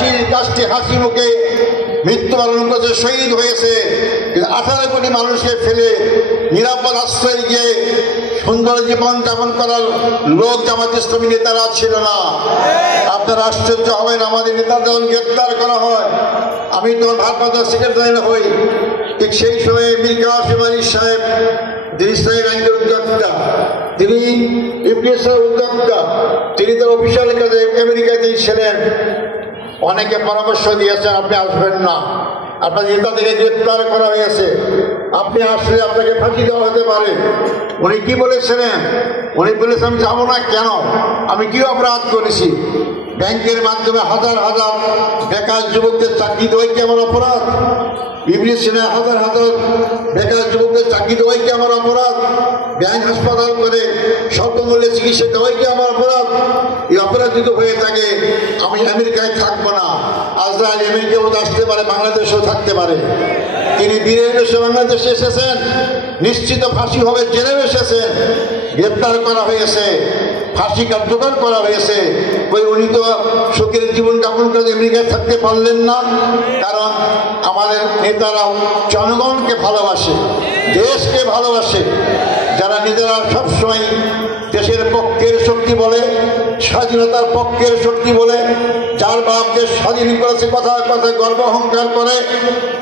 ফাঁসির কাজটি হাসি মুখে মৃত্যুবরণ করেছে, শহীদ হয়েছে। 18 কোটি মানুষকে ফেলে নিরাপদ আশ্রয়ে গিয়ে সুন্দর জীবন যাপন করার লোক জামাত ইসলামী নেতারা ছিল না। আপনারা আশ্চর্য হবেন, আমাদের নেতাদের গ্রেপ্তার করা হয়, আমি তখন ভারপ্রাপ্ত সেক্রেটারি হই, ঠিক সেই সময়ে মীর কাসেম আলী সাহেব, তিনি ইসলামী ব্যাংকের উদ্যোক্তা, তিনি ইউপিএসের উদ্যোক্তা, তিনি তার অফিসিয়াল কাজে আমেরিকাতেই ছিলেন। অনেকে পরামর্শ দিয়েছেন আপনি আসবেন না, আপনার নেতা থেকে গ্রেপ্তার করা হয়েছে, আপনি আসলে আপনাকে ফাঁসি দেওয়া হতে পারে। উনি কি বলেছিলেন? উনি বলেছেন আমি যাবো না। কেন? আমি কি অপরাধ করেছি? ব্যাংকের মাধ্যমে হাজার হাজার বেকার যুবকদের চাকরি দেওয়াই কি আমার অপরাধ? বিবৃতি হাজার হাজার বেকার যুবকদের চাকরি দেওয়াই কি আমার অপরাধ? ব্যাংক হাসপাতাল করে স্বল্পমূল্যে চিকিৎসা দেওয়াই কি আমার অপরাধ? এই অপরাধ যদি হয়ে থাকে আমি আমেরিকায় থাকবো না। আজরাইল আমেরিকাও আসতে পারে, বাংলাদেশেও থাকতে পারে। তিনি বীরের দেশে বাংলাদেশে এসেছেন, নিশ্চিত ফাঁসি হবে জেনেও এসেছেন, গ্রেপ্তার করা হয়েছে, ফাঁসি কার্যকর করা হয়েছে। ওই উনি তো সুখের জীবন যাপন করে আমেরিকায় থাকতে পারলেন না, কারণ আমাদের নেতারাও জনগণকে ভালোবাসে, দেশকে ভালোবাসে। যারা নিজেরা সবসময় দেশের পক্ষের শক্তি বলে, স্বাধীনতার পক্ষের শক্তি বলে, যার বাপ দেশ স্বাধীন করেছে কথায় কথায় গর্ব অহংকার করে,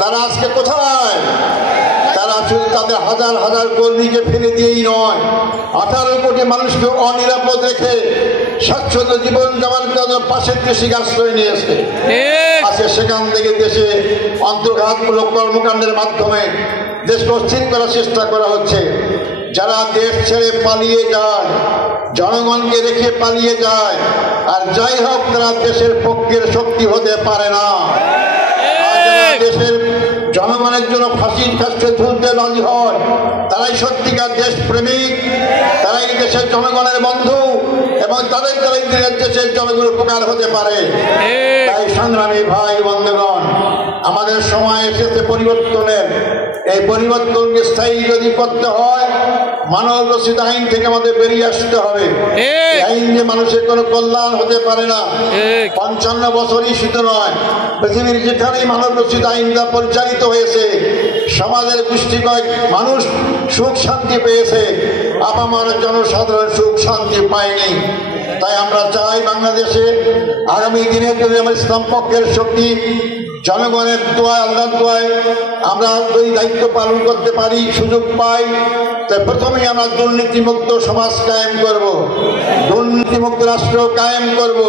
তারা আজকে কোথায়? তারা শুধু তাদের হাজার হাজার কর্মীকে ফেলে দিয়েই নয়, 18 কোটি মানুষকে অনিরাপদ রেখে স্বাচ্ছন্দ্য জীবন যাপন করার পাশের দেশে আশ্রয় নিয়েছে। আজকে সেখান থেকে দেশে অন্তর্ঘাতমূলক কর্মকাণ্ডের মাধ্যমে দেশকে অস্থির করার চেষ্টা করা হচ্ছে। যারা দেশ ছেড়ে পালিয়ে যায়, জনগণকে রেখে পালিয়ে যায়, আর যাই হোক তারা দেশের পক্ষের শক্তি হতে পারে না। দেশের জনগণের জন্য ফাঁসির কাছে ঝুলতে রাজি হয়, তারাই সত্যিকার দেশ প্রেমিক, তারাই দেশের জনগণের বন্ধু, এবং তাদের দ্বারাই দেশের জনগণের উপকার হতে পারে। তাই সংগ্রামী ভাই বন্ধুগণ, আমাদের সময় এসেছে পরিবর্তনের। এই পরিবর্তনকে স্থায়ী যদি করতে হয়, মানব রচিত আইন থেকে আমাদের বেরিয়ে আসতে হবে। আইন যে মানুষের কোনো কল্যাণ হতে পারে না। 55 বছরই শুধু নয়, পৃথিবীর যেখানেই মানব রচিত আইনটা পরিচালিত হয়েছে, সমাজের গোষ্ঠীকয় মানুষ সুখ শান্তি পেয়েছে, আপামার জনসাধারণ সুখ শান্তি পায়নি। তাই আমরা চাই বাংলাদেশে আগামী দিনের জন্য আমরা ইসলাম পক্ষের শক্তি, জনগণের দোয়ায়, আল্লাহর দোয়ায় আমরা ওই দায়িত্ব পালন করতে পারি, সুযোগ পাই। তাই প্রথমেই আমরা দুর্নীতিমুক্ত সমাজ কায়েম করব, দুর্নীতিমুক্ত রাষ্ট্র কায়েম করব।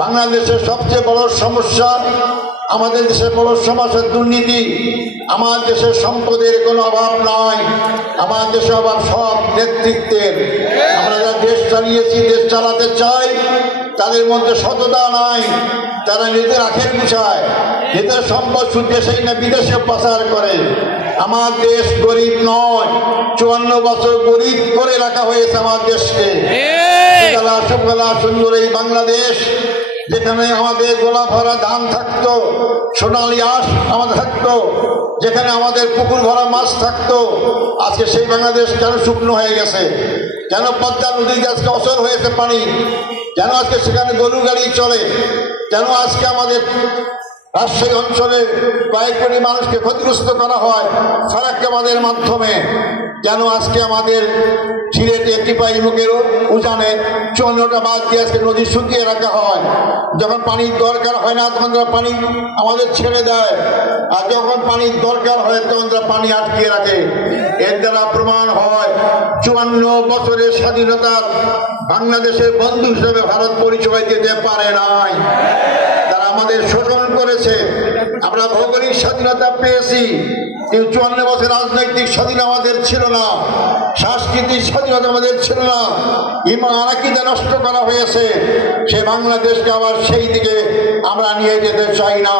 বাংলাদেশের সবচেয়ে বড় সমস্যা, আমাদের দেশের বড় সমস্যা দুর্নীতি। আমার দেশের সম্পদের কোনো অভাব নয়, আমার দেশে অভাব সব নেতৃত্বের। আমরা যারা দেশ চালিয়েছি, দেশ চালাতে চাই, তাদের মধ্যে সততা নাই। তারা নিজেদের আখের গুছায়, নিজেদের সম্পদ দেশেই না বিদেশে পাচার করে। আমার দেশ গরিব নয়, 54 বছর গরিব করে রাখা হয়েছে আমার দেশকে। সুন্দর এই বাংলাদেশ, যেখানে আমাদের গোলা ভরা ধান থাকতো, সোনালি আঁশ আমাদের থাকতো, যেখানে আমাদের পুকুর ভরা মাছ থাকতো, আজকে সেই বাংলাদেশ কেন শুকনো হয়ে গেছে? কেন পদ্মা নদীতে আজকে অচল হয়েছে পানি? কেন আজকে সেখানে গরু গাড়ি চলে? কেন আজকে আমাদের রাজশাহী অঞ্চলে কয়েক কোটি মানুষকে ক্ষতিগ্রস্ত করা হয় ফারাক্কাবাদের মাধ্যমে? কেন আজকে আমাদের সিলেটে টিপাই মুখের উজানে 54টা বাঁধ দিয়ে আজকে নদী শুকিয়ে রাখা হয়? যখন পানির দরকার হয় না তখন তারা পানি আমাদের ছেড়ে দেয়, আর যখন পানির দরকার হয় তখন তারা পানি আটকিয়ে রাখে। এর দ্বারা প্রমাণ হয় 54 বছরের স্বাধীনতার বাংলাদেশের বন্ধু হিসেবে ভারত পরিচয় দিতে পারে নাই। তারা আমাদের শোষণ করেছে। আমরা ভৌগোলিক স্বাধীনতা পেয়েছি, কিন্তু 54 বছর রাজনৈতিক স্বাধীনতা আমাদের ছিল না, সাংস্কৃতিক স্বাধীনতা আমাদের ছিল না। ইমান আকিদা নষ্ট করা হয়েছে। সে বাংলাদেশকে আবার সেই দিকে আমরা নিয়ে যেতে চাই না।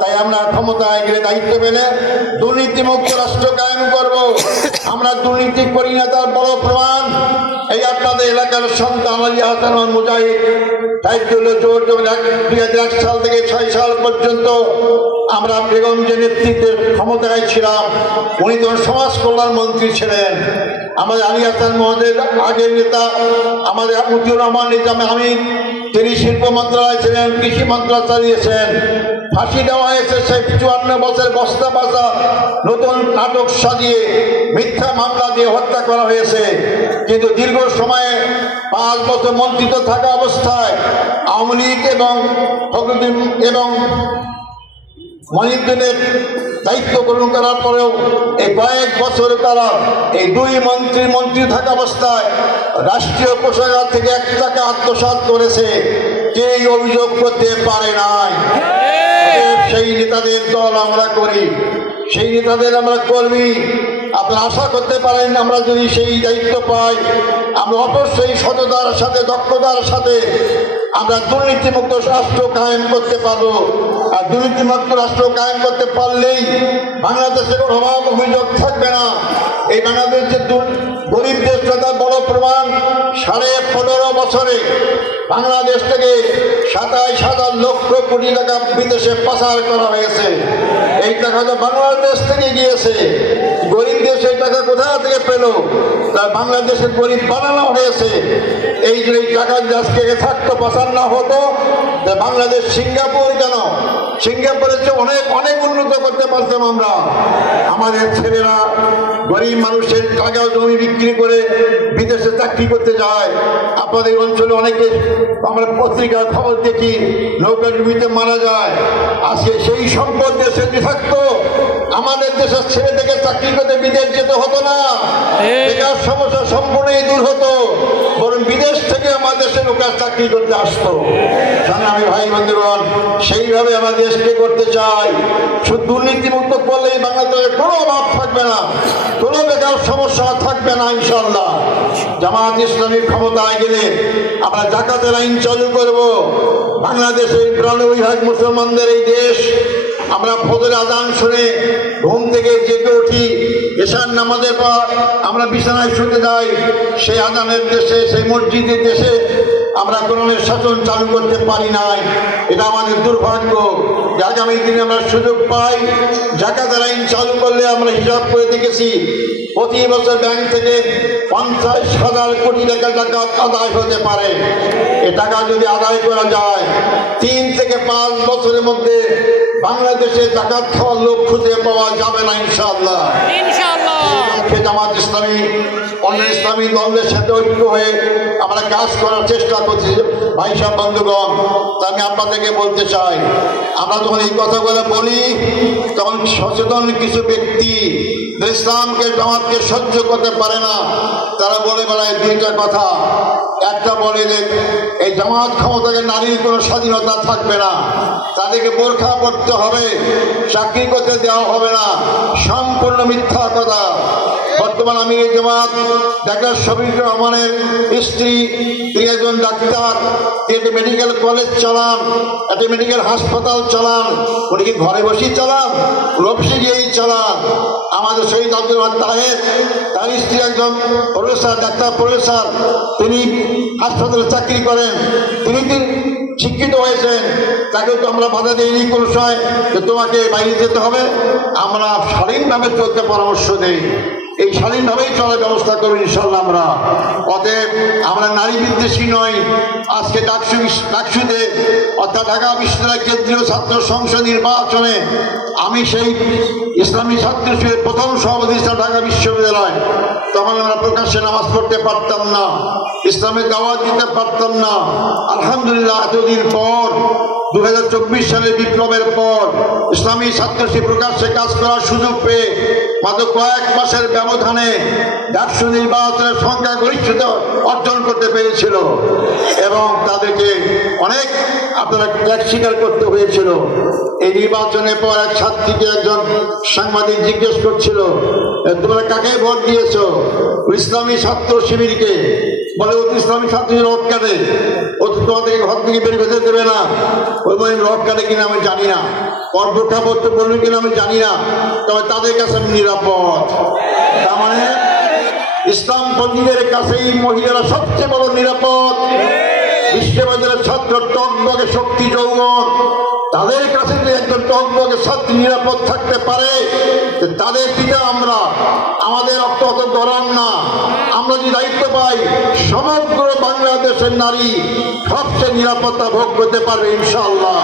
তাই আমরা ক্ষমতায় গেলে দায়িত্ব পেলে দুর্নীতিমুক্ত রাষ্ট্র কায়েম করব। আমরা দুর্নীতি করি না, তার বড় প্রমাণ এই আপনাদের এলাকার সন্তান আলী হাসান মুজাহিদ দায়িত্ব হল জোর 2001 সাল থেকে 6 সাল পর্যন্ত আমরা বেগমজির নেতৃত্বে ক্ষমতায় ছিলাম। উনি তখন সমাজ কল্যাণ মন্ত্রী ছিলেন। আমাদের আলী হাসান মহোদয়ের আগের নেতা আমাদের মতিউর রহমান নিজামে আমির, তিনি শিল্প মন্ত্রণালয় ছিলেন, কৃষি মন্ত্রণালয় চালিয়েছেন। ফাঁসি দেওয়া হয়েছে সেই 54 বছর বস্তা বাসা নতুন নাটক সাজিয়ে মিথ্যা মামলা দিয়ে হত্যা করা হয়েছে। কিন্তু দীর্ঘ সময়ে 5 বছর মন্ত্রিত থাকা অবস্থায় আওয়ামী লীগ এবং মহিউদ্দিনের দায়িত্ব গ্রহণ করার পরেও এই কয়েক বছর তারা এই 2 মন্ত্রী থাকা অবস্থায় রাষ্ট্রীয় কোষাগার থেকে 1 টাকা আত্মসাৎ করেছে, কেউ অভিযোগ করতে পারে নাই। সেই নেতাদের দল আমরা করি, সেই নেতাদের আমরা কর্মী। আপনারা আশা করতে পারেন আমরা যদি সেই দায়িত্ব পাই, আমরা অবশ্যই সততার সাথে দক্ষতার সাথে আমরা দুর্নীতিমুক্ত রাষ্ট্র কায়েম করতে পারবো। আর দুর্নীতিমুক্ত রাষ্ট্র কায়েম করতে পারলেই বাংলাদেশের অভাব অভিযোগ থাকবে না। এই বাংলাদেশ যে গরিব দেশ তার বড় প্রমাণ, 15.5 বছরে বাংলাদেশ থেকে 27,000 লক্ষ কোটি টাকা বিদেশে পাচার করা হয়েছে। এই টাকা তো বাংলাদেশ থেকে গিয়েছে। গরিব দেশ এই টাকা কোথা থেকে পেল? তা বাংলাদেশের গরিব বানানো হয়েছে। এই যে টাকা আজকে থাকতো পাচার না হতো, বাংলাদেশ সিঙ্গাপুর কেন? সিঙ্গাপুরের চেয়ে অনেক উন্নত করতে পারতাম আমরা। আমাদের ছেলেরা গরিব মানুষের টাকা জমি বিক্রি করে বিদেশে চাকরি করতে যায়। আপনাদের অঞ্চলে অনেকে আমরা পত্রিকার খবর দেখি নৌকা ডুবিতে মারা যায়। আজকে সেই সম্পদ দেশে থাকতো, আমাদের দেশের ছেলে থেকে চাকরি করতে বিদেশ যেতে হতো না, বেকার সমস্যা সম্পূর্ণই দূর হতো, বরং বিদেশ থেকে আমাদের দেশে লোকের চাকরি করতে আসতো। আমি ভাই বন্ধুগণ, সেইভাবে আমরা দেশকে করতে চাই। শুধু দুর্নীতিমুক্ত করলেই বাংলাদেশে কোনো অভাব থাকবে না, কোনো বেকার সমস্যা থাকবে না ইনশাল্লাহ। জামাত ইসলামী ক্ষমতায় গেলে আমরা জাকাতের আইন চালু করব। বাংলাদেশে 93% মুসলমানদের এই দেশ। আমরা ফজর আজান শুনে ঘুম থেকে জেগে উঠি, এশার নামাজের পর আমরা বিছানায় শুতে যাই। সেই আজানের দেশে, সেই মসজিদের দেশে আমরা কোরআনের শাসন চালু করতে পারি নাই। এটা আমাদের দুর্ভাগ্য যে আগামী দিনে আমরা সুযোগ পাই। জাকাতের আইন চালু করলে আমরা হিসাব করে দেখেছি প্রতি বছর ব্যাংক থেকে 50,000 কোটি টাকা জাকাত আদায় হতে পারে। এ টাকা যদি আদায় করা যায় 3 থেকে 5 বছরের মধ্যে বাংলাদেশে জাকাত খাওয়ার লোক খুঁজে পাওয়া যাবে না ইনশাআল্লাহ। জামাত ইসলামী অন্য ইসলামী দলের সাথে ঐক্য হয়ে আমরা কাজ করার চেষ্টা করছি। ভাই সাহেব বন্ধুগণ, আমি আপনাদেরকে বলতে চাই, আমরা যখন এই কথাগুলো বলি তখন সচেতন কিছু ব্যক্তি ইসলামকে জামাতকে সহ্য করতে পারে না। তারা বলে বেড়ায় 2টা কথা। একটা বলে যে এই জামাত ক্ষমতাকে নারীর কোনো স্বাধীনতা থাকবে না, তাদেরকে বোরখা পড়তে হবে, চাকরি করতে দেওয়া হবে না। সম্পূর্ণ মিথ্যা কথা। বর্তমান আমি এই জামাত ডাক্তার শফিক রহমানের স্ত্রী, তিনি একজন ডাক্তার, একটি মেডিকেল কলেজ চালান, একটি মেডিকেল হাসপাতাল চালান। উনি কি ঘরে বসেই চালান? অফিসে গিয়েই চালান। আমাদের শহীদ আব্দুল রহমান তাহের, তার স্ত্রী একজন প্রফেসর, ডাক্তার প্রফেসর, তিনি হাসপাতালে চাকরি করেন। তিনি শিক্ষিত হয়েছেন, তাকে তো আমরা বাধা দিইনি কোনো সময় যে তোমাকে বাইরে যেতে হবে। আমরা স্বাধীনভাবে চলতে পরামর্শ দেই। এই স্বাধীনভাবেই চলার ব্যবস্থা করবো ইনশাল্লাহ আমরা। অতএব আমরা নারী বিদ্বেষী নই। আজকে ডাকসুতে অর্থাৎ ঢাকা বিশ্ববিদ্যালয় কেন্দ্রীয় ছাত্র সংসদ নির্বাচনে আমি সেই ইসলামী ছাত্র শিবিরের প্রথম সভাপতি ছিলাম ঢাকা বিশ্ববিদ্যালয়। তখন আমরা প্রকাশ্যে নামাজ পড়তে পারতাম না, ইসলামের দাওয়াত দিতে পারতাম না। আলহামদুলিল্লাহ এতদিন পর 2024 সালের বিপ্লবের পর ইসলামী ছাত্র শিবির প্রকাশ্যে কাজ করার সুযোগ পেয়ে মাত্র কয়েক মাসের ব্যবধানে ডাকসু নির্বাচনের সংখ্যাগরিষ্ঠতা অর্জন করতে পেরেছিল এবং তাদেরকে অনেক আপনারা ত্যাগ স্বীকার করতে হয়েছিল। এই নির্বাচনের পর এক ছাত্রীকে একজন সাংবাদিক জিজ্ঞেস করছিল, তোমরা কাকে ভোট দিয়েছ? ইসলামী ছাত্র শিবিরকে। বলে অতি ইসলামী ছাত্র রড কাটে, ও তোমাদেরকে ঘর থেকে বের করতে দেবে না। ওই বলে রড কাটে কিনা আমি জানি না, পর্বটা বলতে বলবে কিনা আমি জানি না, তবে তাদের কাছে আমি নিরাপদ। তার মানে ইসলামপন্থীদের কাছেই মহিলারা সবচেয়ে বড় নিরাপদ। বিশ্ববিদ্যালয়ের ছাত্র টকবগে শক্তি যৌবন, তাদের কাছে যদি একজন টকবগে ছাত্রী নিরাপদ থাকতে পারে, তাদের পিতা আমরা, আমাদের রক্ত অত গরম না। আমরা যে দায়িত্ব পাই, সমগ্র বাংলাদেশের নারী সবচেয়ে নিরাপত্তা ভোগ করতে পারবে ইনশাআল্লাহ।